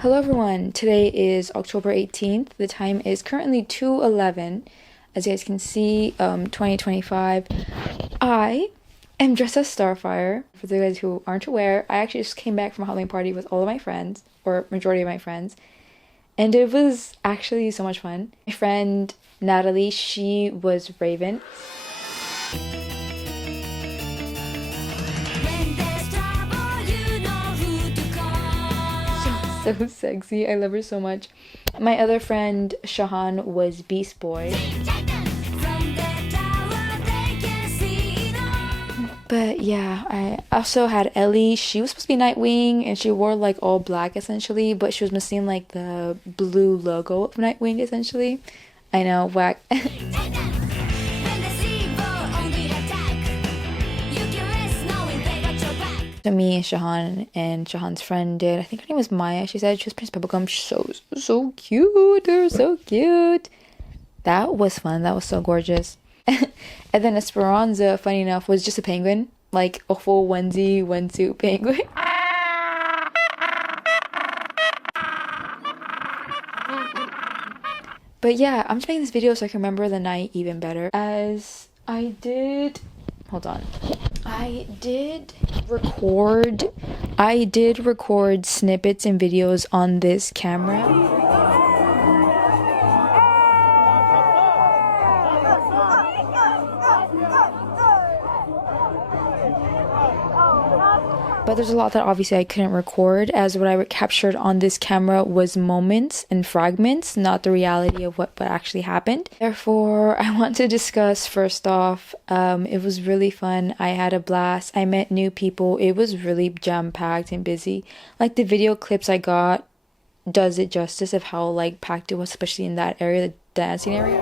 Hello everyone, today is October 18th. The time is currently 2:11. As you guys can see, 2025. I am dressed as Starfire. For those guys who aren't aware, I actually just came back from a Halloween party with all of my friends, or majority of my friends, and it was actually so much fun. My friend Natalie, she was Raven. So sexy. I love her so much. My other friend Shahan was Beast Boy. But yeah, I also had Ellie. She was supposed to be Nightwing and she wore like all black essentially, but she was missing like the blue logo of Nightwing essentially. I know, whack. So me and Shahan's friend did. I think her name was Maya. She said she was Prince Bubblegum. She's so cute. They're so cute. That was fun. That was so gorgeous. And then Esperanza, funny enough, was just a penguin, like a full onesie, onesuit penguin. But yeah, I'm just making this video so I can remember the night even better. As I did, hold on. I did record snippets and videos on this camera. But there's a lot that obviously I couldn't record, as what I captured on this camera was moments and fragments, not the reality of what actually happened. Therefore, I want to discuss first off, it was really fun. I had a blast. I met new people. It was really jam-packed and busy. Like the video clips I got does it justice of how like packed it was, especially in that area, the dancing area.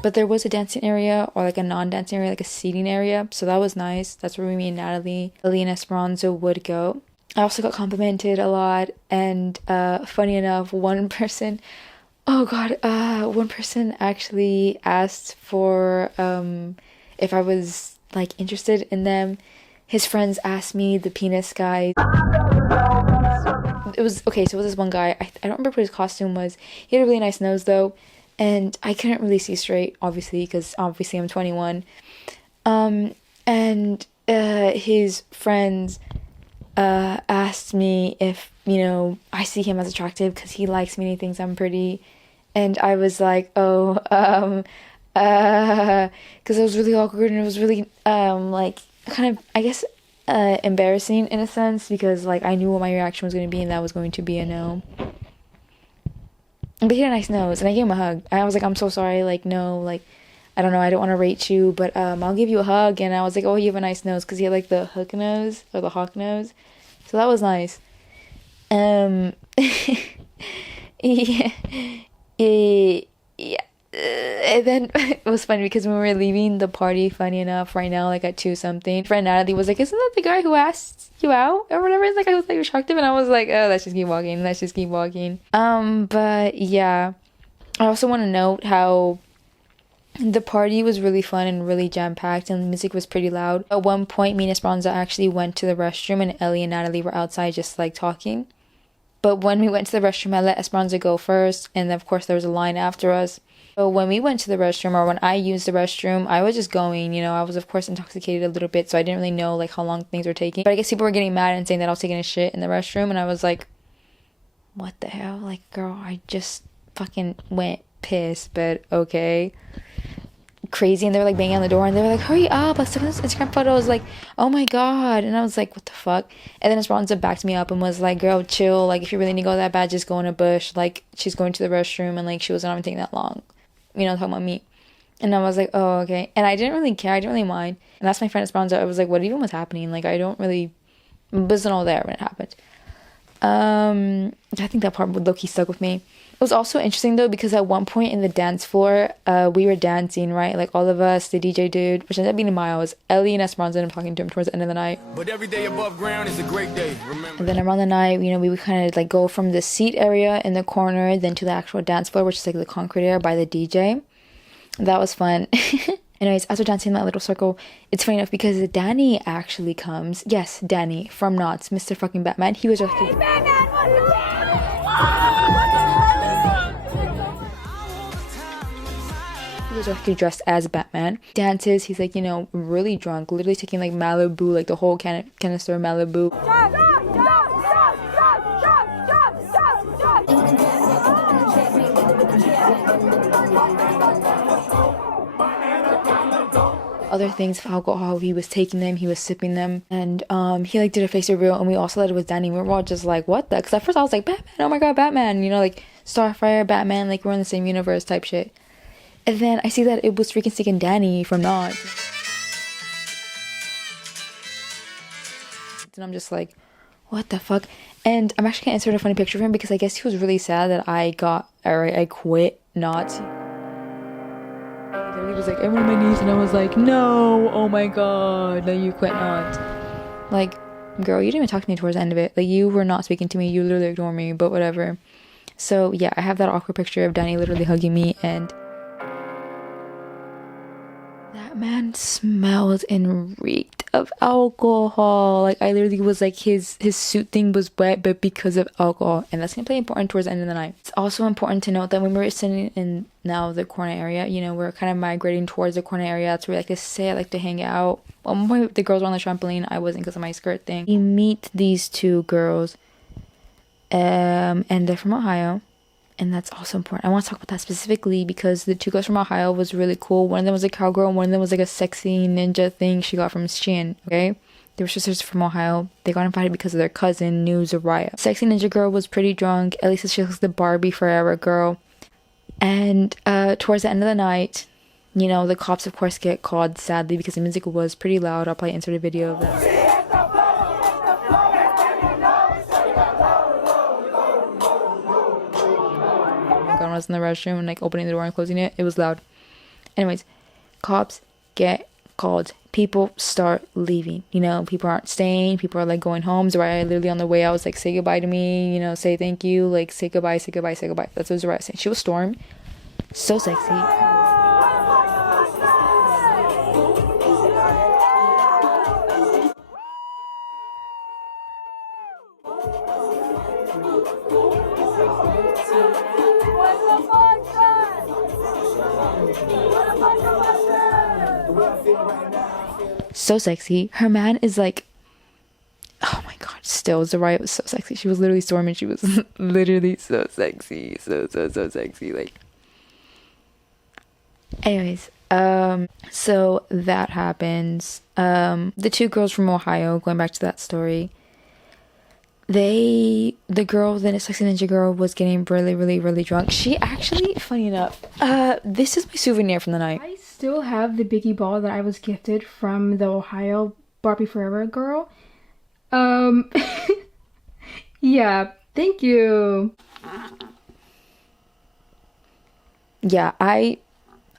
But there was a dancing area or like a non-dancing area, like a seating area. So that was nice. That's where me and Natalie, Lily and Esperanza would go. I also got complimented a lot. And funny enough, one person actually asked for if I was like interested in them. His friends asked me, the penis guy. It was this one guy. I don't remember what his costume was. He had a really nice nose though. And I couldn't really see straight, obviously, because obviously I'm 21. And his friends asked me if, I see him as attractive because he likes me and he thinks I'm pretty. And I was like, because it was really awkward and it was really, like, kind of, I guess, embarrassing in a sense because, like, I knew what my reaction was going to be and that was going to be a no. But he had a nice nose, and I gave him a hug. I was like, I'm so sorry, like, no, like, I don't know, I don't want to rate you, but I'll give you a hug. And I was like, oh, you have a nice nose, because he had, like, the hook nose, or the hawk nose. So that was nice. Yeah. Yeah. And then it was funny because when we were leaving the party, funny enough, right now, like at 2 something, friend Natalie was like, isn't that the guy who asked you out or whatever? It's like, I was like, attractive, and I was like, oh, let's just keep walking. But yeah, I also want to note how the party was really fun and really jam-packed, and the music was pretty loud. At one point, me and Esperanza actually went to the restroom, and Ellie and Natalie were outside just like talking. But when we went to the restroom, I let Esperanza go first, and of course there was a line after us. So when we went to the restroom, or when I used the restroom, I was just going, I was of course intoxicated a little bit, so I didn't really know like how long things were taking. But I guess people were getting mad and saying that I was taking a shit in the restroom, and I was like, what the hell? Like, girl, I just fucking went piss, but okay. Crazy. And they were like banging on the door, and they were like, hurry up, let's take this Instagram photo. I was like, oh my god. And I was like, what the fuck? And then Esperanza backed me up and was like, girl, chill, like if you really need to go that bad, just go in a bush. Like, she's going to the restroom, and like she wasn't even taking that long, talking about me. And I was like, oh, okay. And I didn't really care, I didn't really mind. And that's my friend Esperanza. I was like, what even was happening? Like, I wasn't all there when it happened. I think that part would low-key stuck with me. It was also interesting though because at one point in the dance floor, we were dancing, right? Like all of us, the DJ dude, which ended up being Miles, Ellie and Esperanza, and I'm talking to him towards the end of the night. But every day above ground is a great day, remember. And then around the night, you know, we would kind of like go from the seat area in the corner, then to the actual dance floor, which is like the concrete area by the DJ. That was fun. Anyways, as we're dancing in that little circle, it's funny enough because Danny actually comes. Yes, Danny from Knots, Mr. fucking Batman. He was rescued. He was rescued dressed as Batman. Dances. He's like, you know, really drunk, literally taking like Malibu, like the whole canister of Malibu. Other things of alcohol, he was taking them, he was sipping them, and he like did a face reveal, and we also thought it was Danny. We were all just like, what the? Because at first I was like, Batman, oh my god, Batman, you know, like Starfire, Batman, like we're in the same universe type shit. And then I see that it was freaking sticking Danny from Knots. And I'm just like, what the fuck? And I'm actually gonna insert a funny picture of him because I guess he was really sad that I quit Knots. He was like, I'm on my knees, and I was like, no, oh my god, no, you quit Knots. Like, girl, you didn't even talk to me towards the end of it. Like, you were not speaking to me, you literally ignored me, but whatever. So yeah, I have that awkward picture of Danny literally hugging me, and that man smelled and reeked of alcohol. Like, I literally was like, his suit thing was wet, but because of alcohol. And that's gonna play important towards the end of the night. It's also important to note that when we're sitting in now the corner area, you know, we're kind of migrating towards the corner area. That's where we like to sit, like to hang out. At one point, the girls were on the trampoline. I wasn't because of my skirt thing. We meet these two girls, and they're from Ohio. And that's also important. I want to talk about that specifically because the two girls from Ohio was really cool. One of them was a cowgirl, and one of them was like a sexy ninja thing she got from Shein, okay? They were sisters from Ohio. They got invited because of their cousin, New Zariah. Sexy ninja girl was pretty drunk. At least she looks the Barbie Forever girl. And towards the end of the night, you know, the cops, of course, get called, sadly, because the music was pretty loud. I'll probably insert a video of that. When I was in the restroom and like opening the door and closing it, it was loud. Anyways, cops get called. People start leaving. You know, people aren't staying. People are like going home. Zariah literally on the way out was like, say goodbye to me. You know, say thank you. Like, say goodbye, say goodbye, say goodbye. That's what Zariah said. She was Storm. So sexy. So sexy. Her man is like, oh my god, still Zariah was so sexy. She was literally Storm, and she was literally so sexy. So sexy. Like, anyways, so that happens. The two girls from Ohio, going back to that story, the girl, the sexy ninja girl, was getting really drunk. She actually, funny enough, this is my souvenir from the night. I still have the Biggie ball that I was gifted from the Ohio Barbie Forever girl. Yeah, thank you. Yeah, she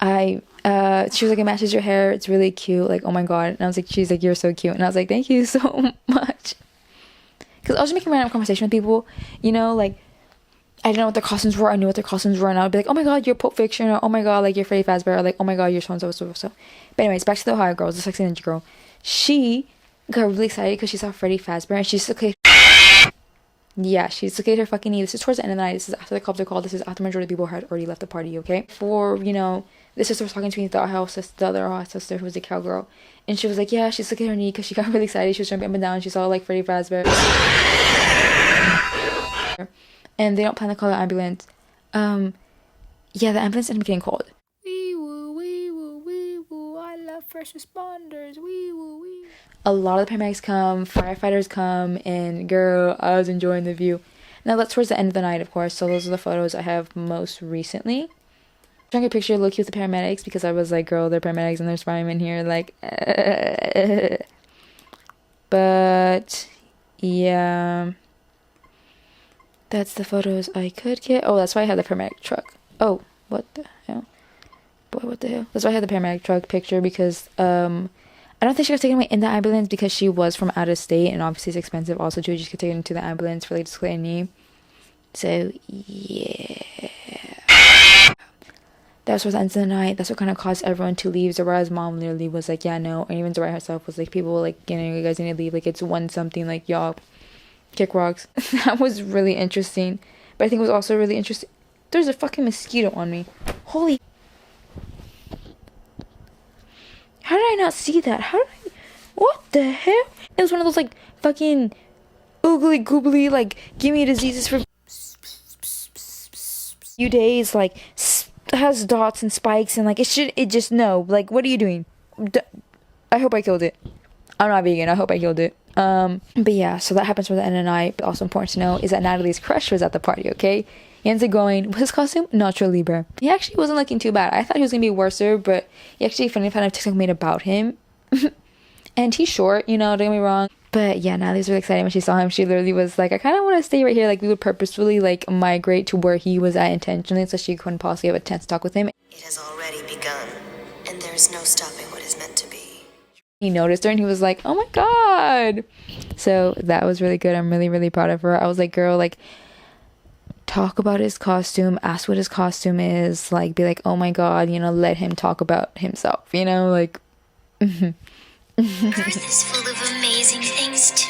was like, it matches your hair, it's really cute, like, oh my god. And I was like, she's like, you're so cute. And I was like, thank you so much. Because I was just making random conversation with people, you know, like, I didn't know what their costumes were. I knew what their costumes were, and I would be like, oh my god, you're Pulp Fiction, or oh my god, like, you're Freddy Fazbear, or like, oh my god, you're so. But anyways, back to the Ohio girls, the sexy ninja girl. She got really excited because she saw Freddy Fazbear, and she dislocated. Yeah, she dislocated her fucking knee. This is towards the end of the night. This is after the cops are called. This is after the majority of people had already left the party, okay? For, you know, the sister was talking to me, the other Ohio sister, who was a cowgirl. And she was like, yeah, she dislocated her knee because she got really excited. She was jumping up and down. She saw, like, Freddy Fazbear. And they don't plan to call the ambulance. Yeah, the ambulance ended up getting called. Wee woo, wee woo, wee woo. I love first responders. Wee woo, wee. A lot of the paramedics come, firefighters come, and girl, I was enjoying the view. Now that's towards the end of the night, of course. So those are the photos I have most recently. I'm trying to get a picture of Loki with the paramedics because I was like, girl, they're paramedics and there's firemen here, like. But yeah. That's the photos I could get. Oh, that's why I had the paramedic truck. Oh, what the hell? Boy, what the hell? That's why I had the paramedic truck picture, because I don't think she was taken away in the ambulance because she was from out of state, and obviously it's expensive also to just get taken into the ambulance for like to split a knee. So yeah, that's what ends the night. That's what kind of caused everyone to leave. Zora's mom literally was like, yeah, no, and even Zora herself was like, people like, you know, you guys need to leave, like it's one something, like y'all kick rocks. That was really interesting. But I think it was also really interesting, there's a fucking mosquito on me. Holy, how did I not see that? How did I, what the hell? It was one of those like fucking oogly googly, like give me diseases for few days, like has dots and spikes, and like it just, no, like what are you doing? I hope I killed it. I'm not vegan, I hope I killed it. But yeah, so that happens for the end of the night. But also important to know is that Natalie's crush was at the party, okay? He ends up going, what's his costume? Nacho Libre. He actually wasn't looking too bad. I thought he was gonna be worser, but he actually funny found a TikTok made about him. And he's short, you know, don't get me wrong. But yeah, Natalie was really excited when she saw him. She literally was like, I kind of want to stay right here. Like we would purposefully like migrate to where he was at intentionally, so she couldn't possibly have a chance to talk with him. It has already begun, and there is no stopping what is meant to be. He noticed her and he was like, oh my god. So that was really good. I'm really, really proud of her. I was like, girl, like talk about his costume, ask what his costume is, like be like, oh my god, you know, let him talk about himself, you know, like Earth is full of amazing things too.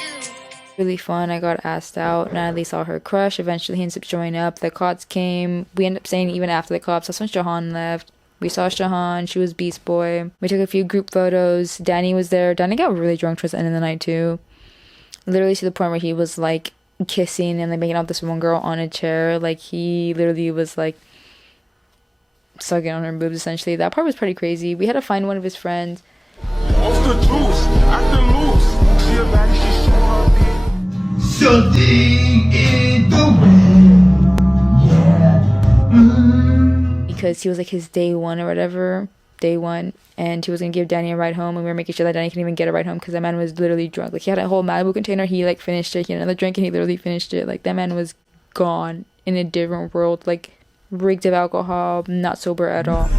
really fun. I got asked out. Natalie saw her crush. Eventually he ends up showing up. The cops came. We ended up staying even after the cops. That's when Shahan left. We saw Shahan. She was Beast Boy. We took a few group photos. Danny was there. Danny got really drunk towards the end of the night too. Literally to the point where he was like kissing and like making out with this one girl on a chair. Like he literally was like sucking on her boobs essentially. That part was pretty crazy. We had to find one of his friends. Off the juice, acting loose. She a baddie, she showing her feet. Something in the wind, yeah. Because he was like his day one or whatever, day one, and he was gonna give Danny a ride home, and we were making sure that Danny couldn't even get a ride home because that man was literally drunk. Like he had a whole Malibu container, he like finished it, he had another drink, and he literally finished it. Like that man was gone in a different world, like reeked of alcohol, not sober at all.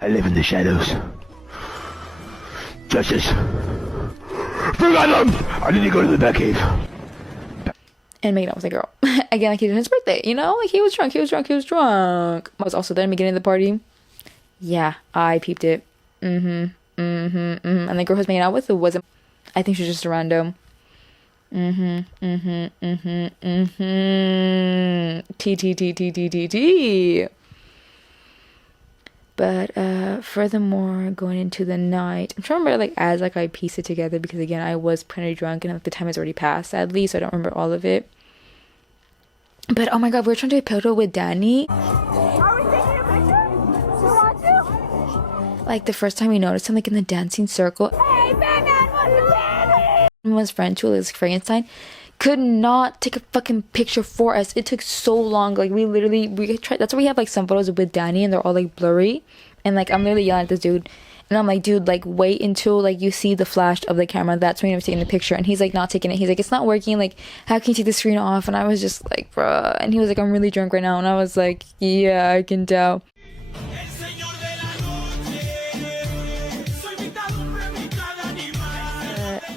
I live in the shadows. Justice. Forgot them! I need to go to the Batcave. And making out with a girl. Again, like he did his birthday, you know? Like he was drunk. I was also there in the beginning of the party. Yeah, I peeped it. And the girl who was making out with it wasn't, I think she was just a rando. T. But furthermore, going into the night, I'm trying to remember like as like I piece it together because again I was pretty drunk and like, the time has already passed sadly, so I don't remember all of it. But oh my god, we were trying to do a photo with Danny. Are we taking a picture? You want to? Like the first time we noticed him like in the dancing circle. Hey, Batman, what's the Danny? Everyone's friend too, like Frankenstein, could not take a fucking picture for us. It took so long. Like we tried. That's why we have like some photos with Danny and they're all like blurry. And like I'm literally yelling at this dude, and I'm like, dude, like wait until like you see the flash of the camera. That's when you're taking the picture. And he's like not taking it. He's like, it's not working. Like how can you take the screen off? And I was just like, bruh. And he was like, I'm really drunk right now. And I was like, yeah, I can tell.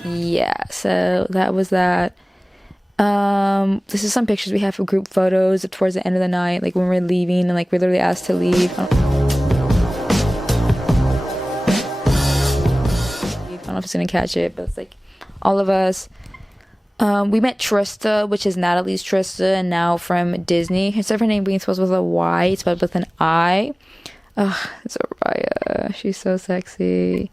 Yeah, so that was that. This is some pictures we have of group photos towards the end of the night, like when we're leaving and like we're literally asked to leave. I don't know if it's gonna catch it, but it's like all of us. We met Trista, which is Natalie's Trista, and now from Disney. Instead of her name being spelled with a Y, it's spelled with an I. Ugh, Soraya, she's so sexy.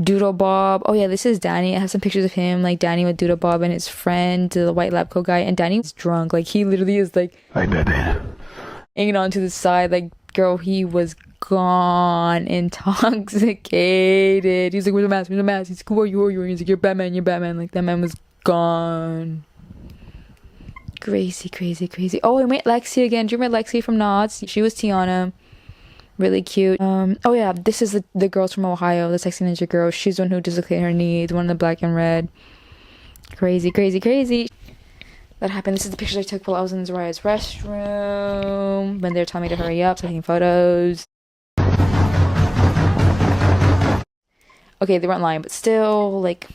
Doodle Bob. Oh yeah, this is Danny. I have some pictures of him, like Danny with Doodle Bob and his friend, the white lab coat guy. And Danny's drunk. Like he literally is like hanging on to the side. Like girl, he was gone, intoxicated. He's like, where's the mask? Where's the mask? He's like, who are you? He's like, you're Batman. You're Batman. Like that man was gone. Crazy. Oh, I met Lexi again. Do you remember Lexi from Knots? She was Tiana. Really cute. Oh yeah, this is the girls from Ohio, the sexy ninja girl. She's the one who dislocated her knee, the one in the black and red. Crazy, crazy, crazy. That happened. This is the pictures I took while I was in Zoraya's restroom when they were telling me to hurry up, taking photos. Okay, they weren't lying, but still, like,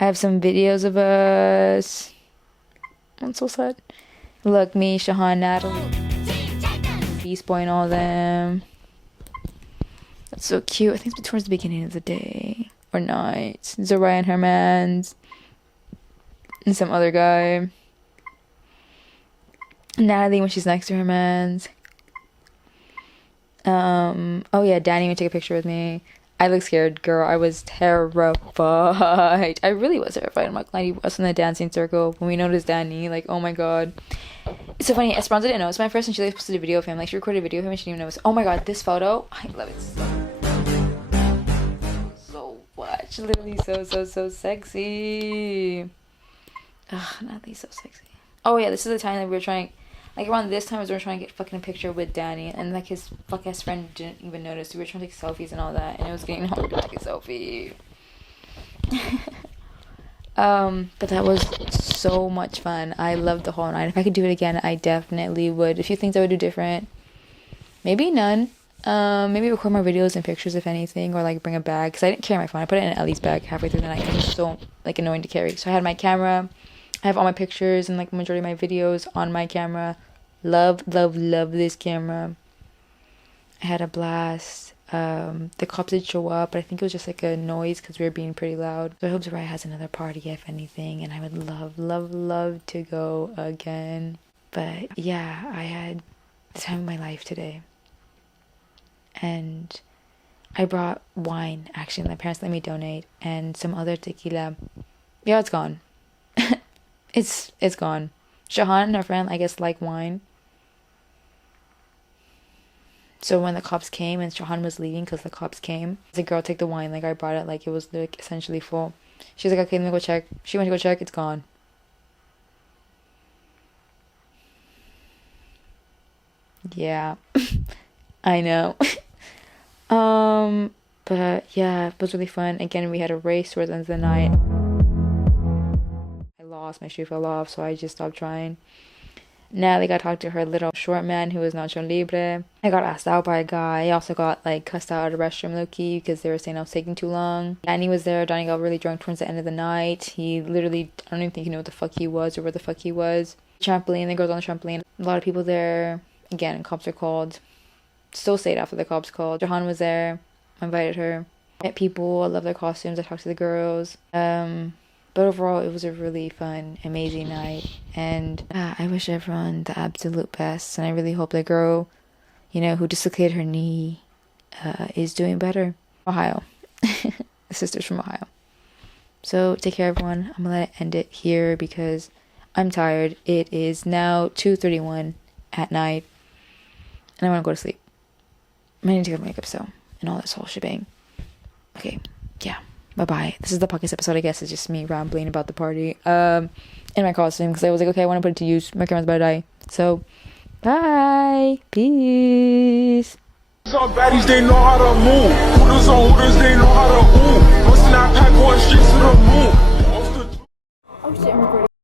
I have some videos of us. That's so sad. Look, me, Shahan, Natalie, Beast Boy, and all them. That's so cute. I think it's towards the beginning of the day or night. Zoraya and her mans, and some other guy. Natalie when she's next to her mans. Oh yeah, Danny would take a picture with me. I look scared, girl. I was terrified. I really was terrified. I'm not gonna lie, he was in the dancing circle when we noticed Danny. Like, oh my god. It's so funny. Esperanza didn't know. It's my first, and she like posted a video of him. Like, she recorded a video of him, and she didn't even know. Oh my god, this photo. I love it so much. Literally so sexy. Ugh, Natalie's so sexy. Oh yeah, this is the time that we were trying. Like, around this time, we were trying to get fucking a picture with Danny, and like his fuck ass friend didn't even notice. We were trying to take selfies and all that, and it was getting hard to take a selfie. But that was so much fun. I loved the whole night. If I could do it again, I definitely would. A few things I would do different. Maybe none. Maybe record more videos and pictures if anything, or like bring a bag, because I didn't carry my phone. I put it in Ellie's bag halfway through the night because it was so like annoying to carry. So I had my camera. I have all my pictures and like the majority of my videos on my camera. Love this camera. I had a blast. The cops did show up, but I think it was just like a noise because we were being pretty loud. So I hope Zoraya has another party if anything, and I would love to go again. But yeah, I had the time of my life today. And I brought wine, actually, my parents let me donate, and some other tequila. Yeah, it's gone. It's gone. Shahan and her friend, I guess, like wine. So when the cops came and Shahan was leaving because the cops came, the girl take the wine. Like, I brought it like it was like essentially full. She's like, okay, let me go check. She went to go check. It's gone. Yeah, I know. But yeah, it was really fun. Again, we had a race towards the end of the night. My shoe fell off, so I just stopped trying. Natalie got to talk to her little short man who was Nacho Libre. I got asked out by a guy. I also got like cussed out at a restroom low-key because they were saying I was taking too long. Danny was there. Danny got really drunk towards the end of the night. He literally, I don't even think he knew what the fuck he was or where the fuck he was. Trampoline, the girls on the trampoline. A lot of people there. Again, cops are called. Still stayed after the cops called. Jahan was there. I invited her. Met people. I love their costumes. I talked to the girls. But overall, it was a really fun, amazing night. And I wish everyone the absolute best. And I really hope the girl, you know, who dislocated her knee is doing better. Ohio. The sister's from Ohio. So take care, everyone. I'm going to let it end it here because I'm tired. It is now 2:31 at night. And I want to go to sleep. I need to get my makeup so and all this whole shebang. Okay. Yeah. Bye-bye. This is the podcast episode, I guess. It's just me rambling about the party. In my costume, because I was like, okay, I want to put it to use. My camera's about to die. So, bye. Peace. Some baddies, they know how to move. Hooters on hooters, they know how to move. Must not pack going straight to the moon. Oh shit, I'm recording.